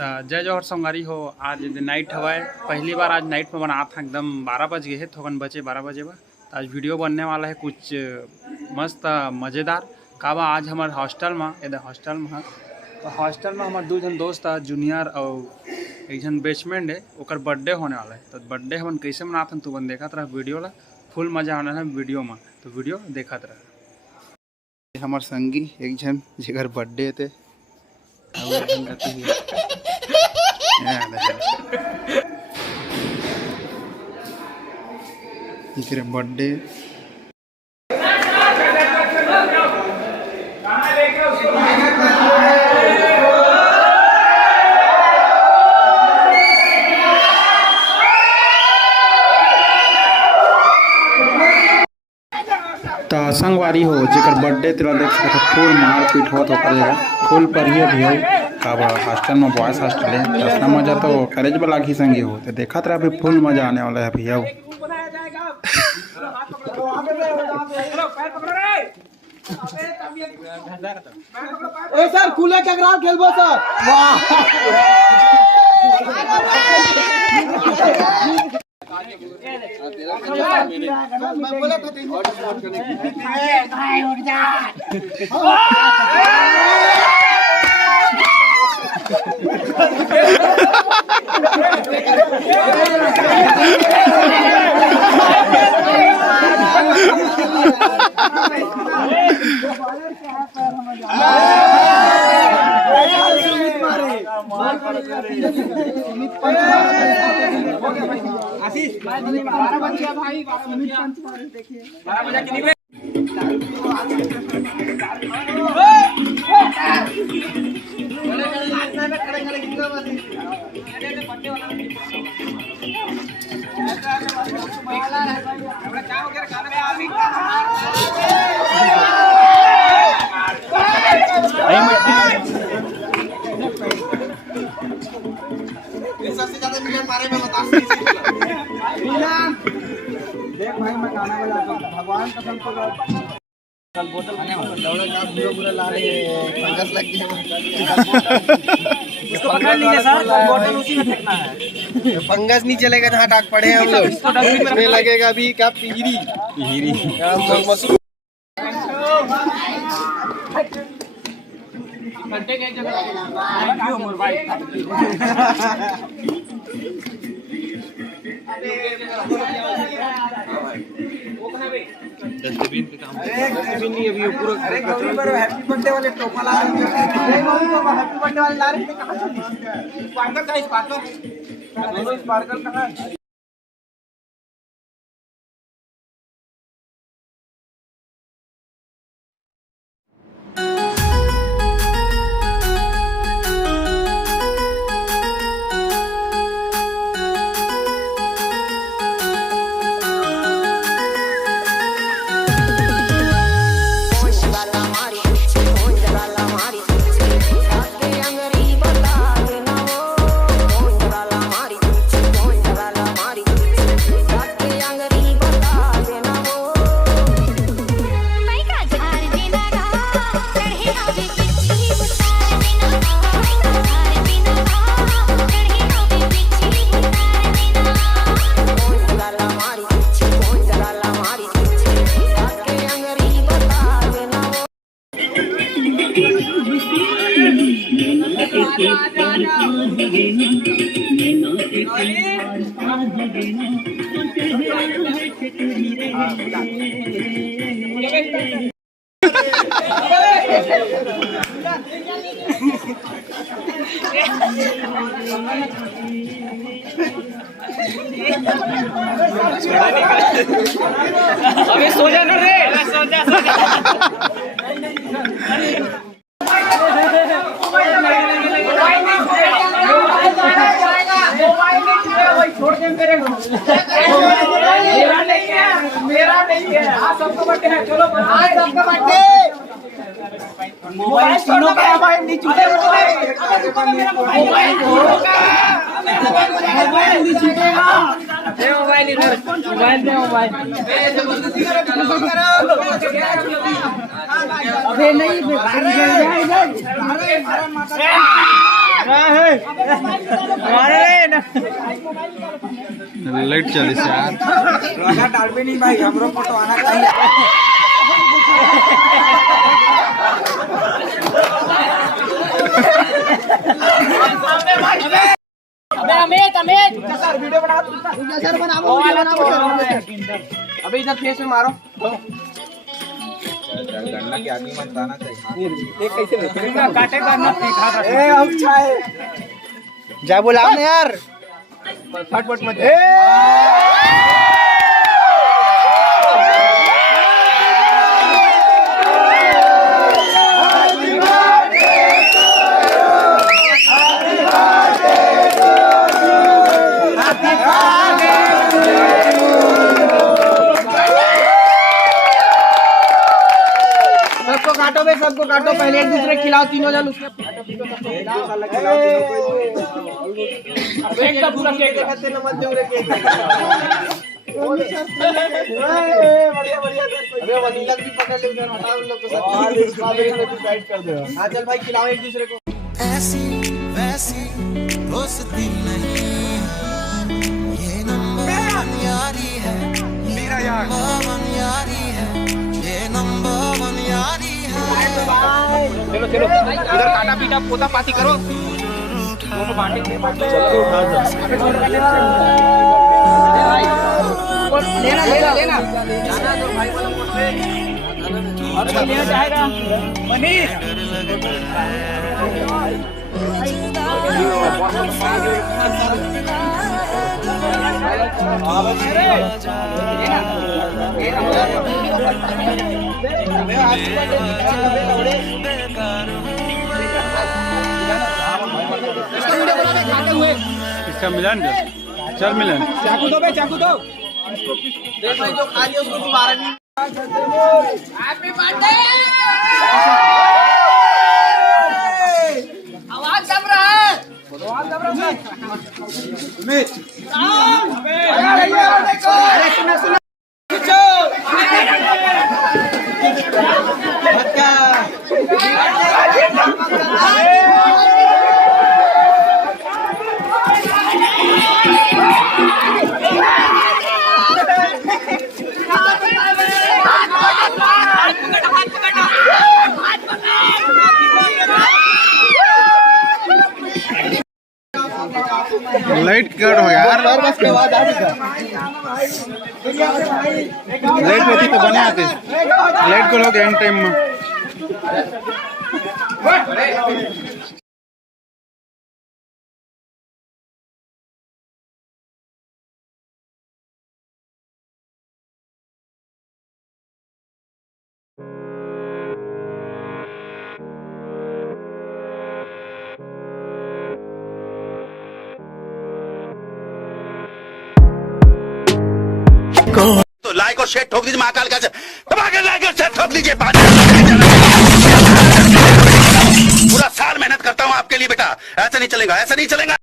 जय जौहर संगवारी हो। आज नाइट हवाए, पहली बार आज नाइट में बना था। एकदम 12 बज गए हैं, थोकन बचे 12 बजे बा। तो आज वीडियो बनने वाला है कुछ मस्त मज़ेदार काबा। आज हमारे हॉस्टल में तो हॉस्टल में हमारे 2 जन दोस्त है, जूनियर और एक जन बेचमेंट है, ओकर बर्थडे होने वाला है। तो बर्थडे हम कैसे मनाते हैं तू बन देखा रहा वीडियो ला। फुल मज़ा आना है वीडियो में, तो वीडियो देखा रहा। हमारे संगी एक जन जिगर बर्थडे थे बर्थडे तो संगवारी हो जेकर बर्थडे तेरा देख सकते फुल मार पीट होत होकर फुल पर ही भी कब हॉस्टल में बॉयज हॉस्टल है। असला मजा तो कॉलेज वाला ही संगे हो तो देखा तेरा अभी फुल मजा आने वाला है भैया। सर खुले टकराव खेलबो सर। आशीष 12 बज गया भाई, 12 देखिए 12 बजा कितनी सबसे ज्यादा मिलियन मारे में बता देख भाई मैं गाना बजाता हूं भगवान कसम को कल बोतल खाने वाला दौड़े का बुरा ला रहे फंगस लग गया उसको पकड़ लीजिए सर, बोतल उसी में फेंकना है। फंगस नहीं चलेगा जहां टाक पड़े हैं हम लोग, इसमें लगेगा अभी क्या पिहरी मसूर घंटे के जगह क्यों मोर भाई डस्टबिन पे काम। अरे डस्टबिन नहीं अभी पूरा। अरे गौरी पर हैप्पी बर्थडे वाले टोपा ला रहे हैं। अरे गौरी पर हैप्पी बर्थडे वाले ला रहे हैं, कहां से स्पार्कल का स्पार्कल दोनों स्पार्कल कहां है? अबे सो जा ना रे, सो जा छोड़ दे मेरे को। मेरा नहीं है आज सबका बर्थडे है। चलो आज सबका बर्थडे। मोबाइल तीनों का मोबाइल नहीं छूटे। मेरा मोबाइल नहीं छूटेगा। दे मोबाइल इधर, मोबाइल दे मोबाइल। अबे नहीं, लाइट चली से यार डाल भी नहीं भाई, हमरो फोटो आना चाहिए। अमित सर वीडियो बनाओ सर, बनाओ अभी इधर फेस में मारो। गन्ना के आदमी मन ताना चाहिए। एक कैसे काटे करना सीखा था। ए अच्छा है, जा बुलाओ ना यार, फटफट मत। सबको काटो भाई, सबको काटो, पहले एक दूसरे खिलाओ, तीनों जन उसके चल भाई खिलाओ एक दूसरे को। ऐसी वैसी दोस्ती नहीं, ये नंबर वन यारी है, मेरा नंबर यारी है, ये नंबर वन यारी है। चलो चलो इधर काटा पीटा पोता पाती करो। लेना लेना लेना जाना तो भाई वाला बोलते और लेना चाहेगा मनीष। इसका मिलन चल मिलन चाकू दो बे, चाकू दो। देख भाई जो खा लिया उसको दोबारा नहीं। Happy birthday. आवाज दब रहा है, आवाज दब रहा है। अरे सुना सुना लाइट कट हो गया यार, बस के बाद आ जाएगा। लाइट रहती तो बने आते, लाइट को लोग एंड टाइम में। तो लाइक और शेयर ठोक दीजिए, महाकाल का धमाके लाइक और शेयर ठोक दीजिए। पूरा साल मेहनत करता हूँ आपके लिए बेटा, ऐसा नहीं चलेगा, ऐसा नहीं चलेगा।